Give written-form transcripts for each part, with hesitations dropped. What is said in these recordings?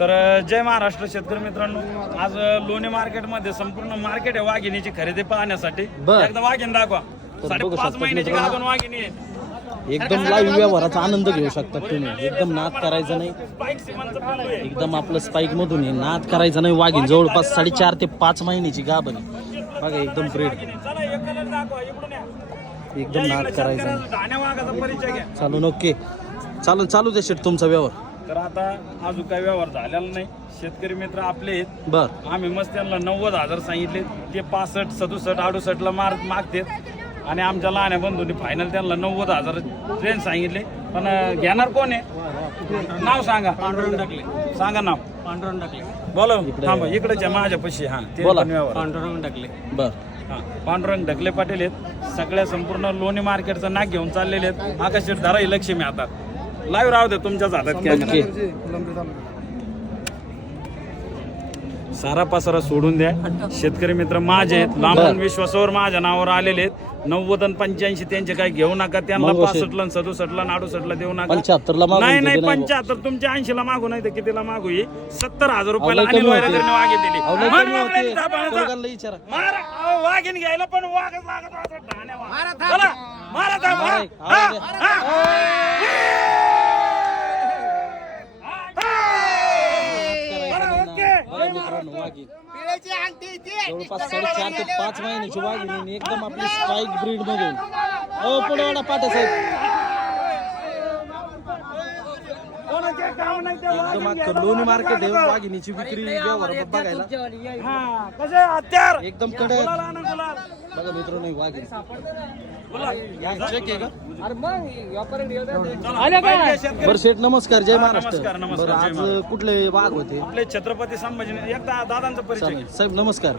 तर जय महाराष्ट्र शेतकरी मित्रांनो, आज लोणी मार्केटमध्ये संपूर्ण मार्केट आहे वाघिणीची खरेदी पाहण्यासाठी. एकदा वाघिण दाखवा. 5.5 महिन्याची गाभण वाघिणी आहे. एकदम लाईव्ह व्यवहाराचा आनंद घेऊ शकता तुम्ही. एकदम नाद करायचा नाही, एकदम आपलं स्पाइक मधून आहे, नाद करायचा नाही. वाघीण जवळपास 4.5 ते 5 महिन्याची गाभण आहे बघा. एकदम ब्रीड, एकदम नाद करायचा नाही. चालू ओके, चालू दे शेट तुमचा व्यवहार. तर आता अजून काही व्यवहार झालेला नाही. शेतकरी मित्र आपले आहेत. बर, आम्ही मस्त त्यांना 90,000 सांगितले. ते 65, 67, 68 ला मागतात. आणि आमच्या लहान बंधूंनी फायनल त्यांना 90,000 ट्रेन सांगितले. पण घेणार कोण आहे? नाव सांगा. पांडुरंग टाकले. सांगा नाव. पांडुरंग टाकले. बोला थांबा, इकडेच्या माझ्या पशी. हा ते बोला. पण व्यवहार. पांडुरंग टाकले. बर. हा, पांडुरंग ढकले पाटील आहेत. सगळ्या संपूर्ण लोणी मार्केटचं नाक घेऊन चाललेले आहेत. आकाश धरा ही लक्ष्मी. आता लाईव्ह राहू दे तुमच्याच हातात कॅमेरा. सारा पसारा सोडून द्या. शेतकरी मित्र माझे आहेत, लांबून विश्वासावर माझ्या नावावर आलेले आहेत. 90 आणि 85 त्यांचे काही घेऊ नका. त्यांना 65 ला 67 ला 68 ला देऊ नका. 75 ला मागून नाही देते नाही 75, तुमच्या 80 ला मागू. नाही तर कितीला मागू? 70,000 रुपयाला अनिल वायरकरने वाघे दिली. वाघीन घ्यायला पण वाघच लागत होता. चला, मारा थांब. जवळपास 4.5 ते 5 महिन्याची वाघिणी, एकदम आपली स्पाइक ब्रीड मधून. पुढे पाटे साहेब, एकदम लोणी मार्केट आहे. वाघिणीची विक्री व्यवहार बघायला एकदम कडक बघा मित्रांनो. वाघिणी चेक आहे का? बरं शेठ नमस्कार, जय महाराष्ट्र. बरं आज कुठले वाघ होते? आपले छत्रपती संभाजी. एकदा दादांचा परिचय साहेब. नमस्कार.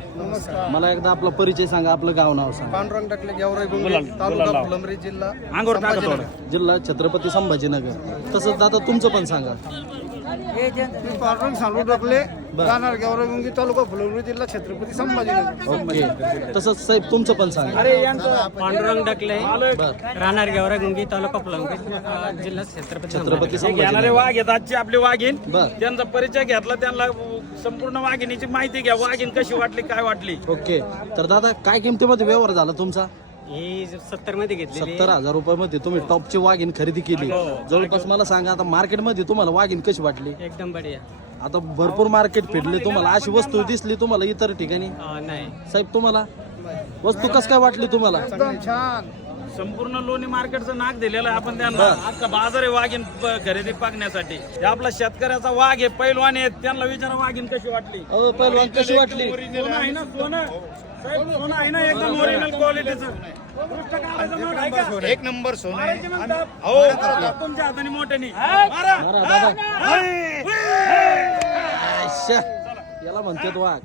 मला एकदा आपला परिचय सांगा, आपलं गाव नाव सांगा. पांडुरंग टाकले, गेवराई गुंगे, तालुका फुलंब्री, जिल्हा अंगोर टाका थोडं. जिल्हा छत्रपती संभाजीनगर. तसंच दादा तुमचं पण सांगा. पांडुरंग सालू टाकले, राहणार गेवराई गुंगे, तालुका फुलंब्री, जिल्हा छत्रपती संभाजीनगर. ओके. तसंच साहेब तुमचं पण सांगा. पांडुरंग टाकले. बरं. राहणार गेवरा गुंगी, तालुका फुलंब्री, जिल्हा छत्रपती छत्रपती घेणारे संभाजीनगर. वाघ आहेत आजची आपली वाघीण. बर. त्यांचा परिचय घेतला. त्यांना संपूर्ण वाघिणीची माहिती घ्या. वाघीण कशी वाटली, काय वाटली. ओके. तर दादा काय किमतीमध्ये व्यवहार झाला तुमचा? ही 70 मध्ये घेतली. 70,000 रुपयामध्ये तुम्ही टॉपची वाघीण खरेदी केली. जवळपास मला सांगा, आता मार्केटमध्ये तुम्हाला वाघीण कशी वाटली? एकदम बढिया. आता भरपूर मार्केट फिरले, तुम्हाला अशी वस्तू दिसली तुम्हाला इतर ठिकाणी? नाही. साहेब तुम्हाला वस्तू कसं काय वाटली तुम्हाला? छान. संपूर्ण लोणी मार्केटचं नाक दिलेलं आहे आपण त्यांना. अख्खा बाजार आहे वाघीण खरेदी पाहण्यासाठी. हे आपला शेतकऱ्याचा वाघ आहे, पैलवान आहेत. त्यांना विचारा वाघीण कशी वाटली. पहिलवान कशी वाटली? सोनं आहे ना, सोनं साहेब, सोनं आहे ना, एकदम ओरिजिनल क्वालिटीचं. एक नंबर सोनं आहे. तुमच्या हाताने मोठ्याने मारा दादा. आयशा, याला म्हणतात वाघ.